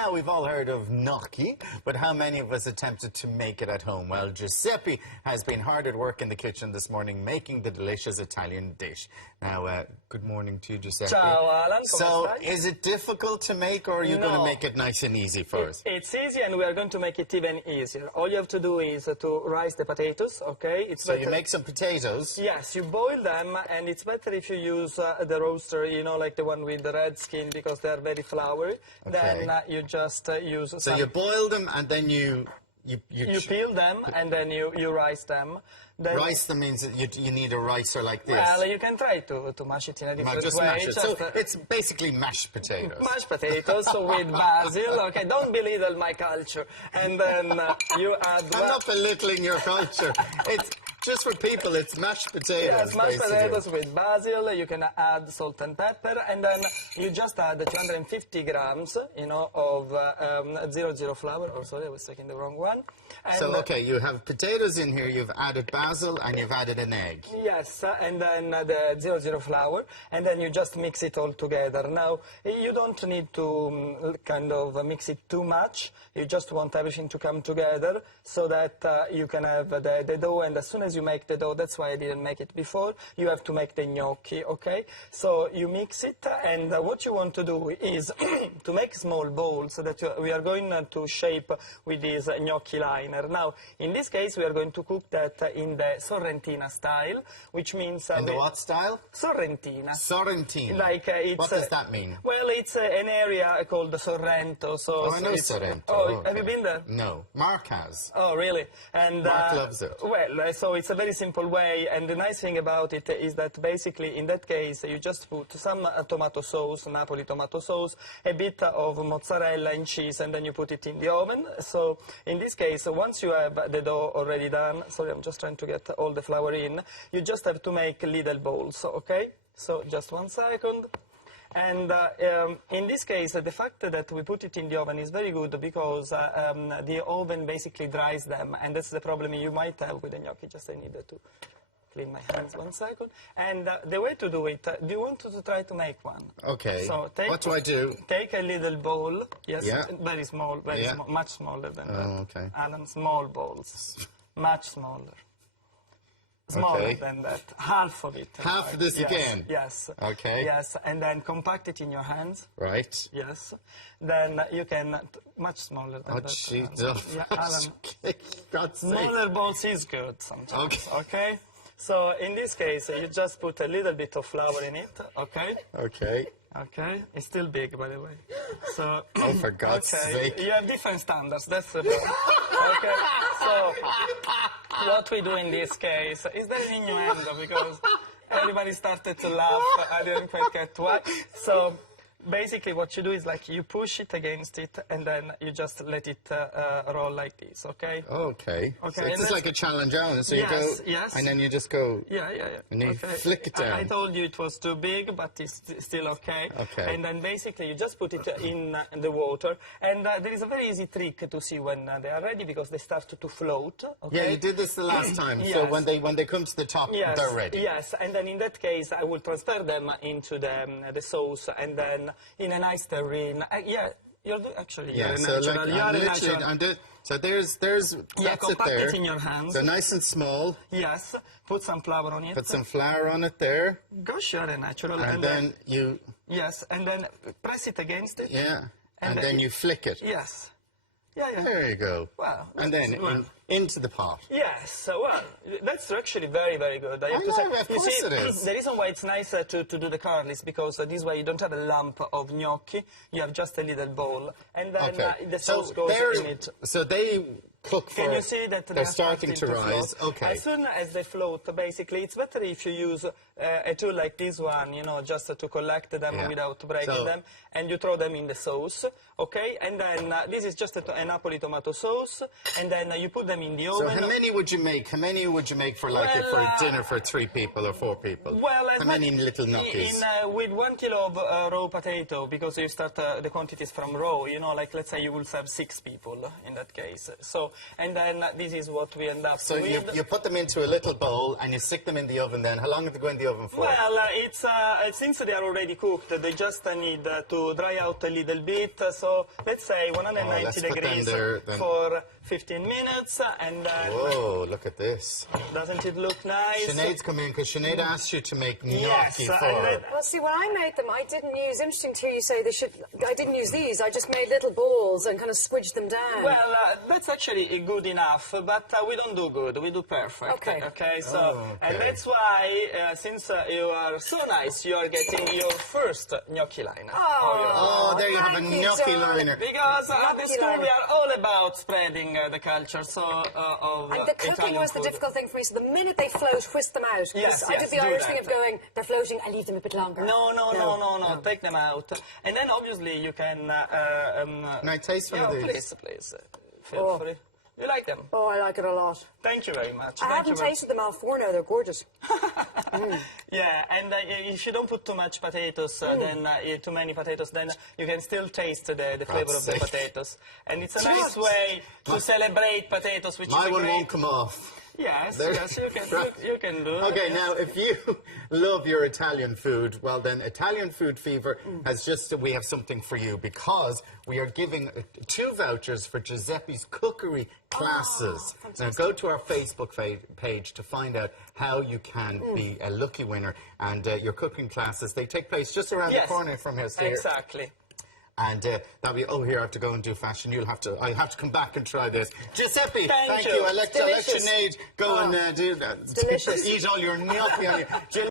Now, we've all heard of gnocchi, but how many of us attempted to make it at home? Well, Giuseppe has been hard at work in the kitchen this morning making the delicious Italian dish. Now, good morning to you, Giuseppe. Ciao, Alan. So, is it difficult to make, or are you going to No. make it nice and easy for us? It's easy, and we are going to make it even easier. All you have to do is to rice the potatoes, okay? So you make some potatoes? Yes, you boil them, and it's better if you use the roaster, you know, like the one with the red skin, because they are very floury. Okay. Then you just use So you boil them, and then you peel them, and then you rice them. Then, rice them means that you need a ricer like this. well, you can try to mash it in a different Just way. mash it. So Just, it's basically mashed potatoes. mashed potatoes with basil. Okay, don't belittle my culture. And then you add... I'm not belittling your culture. It's just for people, it's mashed potatoes. Yes, mashed basically. potatoes with basil. You can add salt and pepper, and then you just add 250 grams, you know, of 00 flour. Oh, sorry, I was taking the wrong one. And, So, okay, you have potatoes in here, you've added basil, and you've added an egg. yes, and then the 00 flour, and then you just mix it all together. Now, you don't need to kind of mix it too much. You just want everything to come together so that you can have the dough, and as soon as you make the dough, that's why I didn't make it before, you have to make the gnocchi, okay? So you mix it, and what you want to do is to make small balls that we are going to shape with this gnocchi liner. Now, in this case, we are going to cook that in the Sorrentina style, which means... In the what style? Sorrentina. Sorrentina. Like it's, what does that mean? Well, it's an area called Sorrento. So Oh, I know it's, Sorrento. Oh, Okay. have you been there? No. Mark has. Oh, really? And Mark loves it. Well, so it's a very simple way, and the nice thing about it is that basically, in that case, you just put some tomato sauce, Napoli tomato sauce, a bit of mozzarella and cheese, and then you put it in the oven. So in this case, once you have the dough already done, sorry, I'm just trying to get all the flour in, you just have to make little balls, okay? So just 1 second. And in this case, the fact that we put it in the oven is very good because the oven basically dries them, and that's the problem you might have with the gnocchi. Just I needed to clean my hands 1 second. And the way to do it, do you want to try to make one? Okay. So what do I do? Take a little bowl. Yes, Yeah. very small, very Yeah. small, much smaller than that. Oh, okay. Alan, small balls, much smaller. Smaller Okay. than that, half of it. Half of this Yes, again? Yes. Okay. Yes, and then compact it in your hands. Right. Yes. Then you can, much smaller than Oh, that. jeez. Yeah, Alan, God's sake. smaller balls is good sometimes, okay? So in this case, you just put a little bit of flour in it, okay? Okay. Okay, it's still big, by the way. So, Oh, for God's sake. You have different standards, that's the problem. Okay, so what we do in this case is the innuendo, because everybody started to laugh. I didn't quite get why. So basically what you do is like you push it against it, and then you just let it roll like this, okay? Okay. Okay, So and it's just like a challenge out. So Yes, you go, yes. and then you just go. Yeah. And you okay. flick it down. I told you it was too big, but it's still okay. Okay. And then basically you just put it in the water, and there is a very easy trick to see when they are ready, because they start to float. Okay? Yeah, you did this the last time. So Yes. when they come to the top, Yes, they're ready. Yes, and then in that case, I will transfer them into the sauce, and then in a nice terrine. Yeah, actually, Yeah. you're a So natural. like, You are I'm a literally, natural. so there's Yeah, that's it compact there. it in your hands. So nice and small. Yes, put some flour on it. Put some flour on it there, Gosh, you're a natural. and then you Yes, and then press it against it. and then you flick it. Yes. Yeah. There you go. Wow. And then into the pot. Yes, well, that's actually very, very good. I have I to say. know, of You course see, it is. the reason why it's nice to do the curl is because this way you don't have a lump of gnocchi, you have just a little bowl, and then Okay. the sauce goes in it. So they cook for. Can you see that they're starting to rise? float? Okay. As soon as they float, basically, it's better if you use a tool like this one, you know, just to collect them Yeah. without breaking So- them, and you throw them in the sauce, okay? And then this is just a Napoli tomato sauce, and then you put them them in the So oven. how many would you make? How many would you make for like for dinner for 3 people or 4 people? Well, how many little gnocchis? With 1 kilo of raw potato, because you start the quantities from raw, you know, like let's say you will serve 6 people in that case. So, and then this is what we end up So with. you put them into a little bowl and you stick them in the oven then. How long do they go in the oven for? Well, it's since they are already cooked, they just need to dry out a little bit. So let's say 190 let's put them degrees there, then. for 15 minutes, and then Whoa, look at this. doesn't it look nice? Sinead's come in because Sinead asked you to make gnocchi Yes, for her. Well, see, when I made them, I didn't use. Interesting to hear you say they should. I didn't use these. I just made little balls and kind of squidged them down. Well, that's actually good enough, but we don't do good. We do perfect. Okay. Okay. So, Oh, and okay. that's why, since you are so nice, you are getting your first gnocchi liner. Oh, there you have a thank you, gnocchi darling. liner. Because at the Gnocchi school liner. we are all about spreading the culture. So of And the cooking Italian was the food. difficult thing for me. So the minute they float, whisk them out. 'Cause Yes, I yes, did the do Irish that. thing of going, they're floating, I leave them a bit longer. No. Take them out, and then obviously you can. Can I taste one yeah, of these? please. Feel free. You like them? Oh, I like it a lot. Thank you very much. I Thank haven't you very- tasted them al forno. They're gorgeous. Yeah, and if you don't put too much potatoes, then too many potatoes, then you can still taste the flavor of the sake. potatoes. And it's a Do you nice know- way to celebrate potatoes, which My is a one great... won't come off. Yes, There- yes, you can do. Okay, yes. now if you love your Italian food, well then Italian Food Fever has we have something for you because we are giving 2 vouchers for Giuseppe's cookery classes. Now go to our Facebook page to find out how you can be a lucky winner, and your cooking classes, they take place just around Yes, the corner from us here. exactly. And that'll be, oh, here I have to go and do fashion. I'll have to come back and try this. Giuseppe, Thank thank you. you. I'll let Delicious. Sinead go and do that. delicious. Eat all your gnocchi.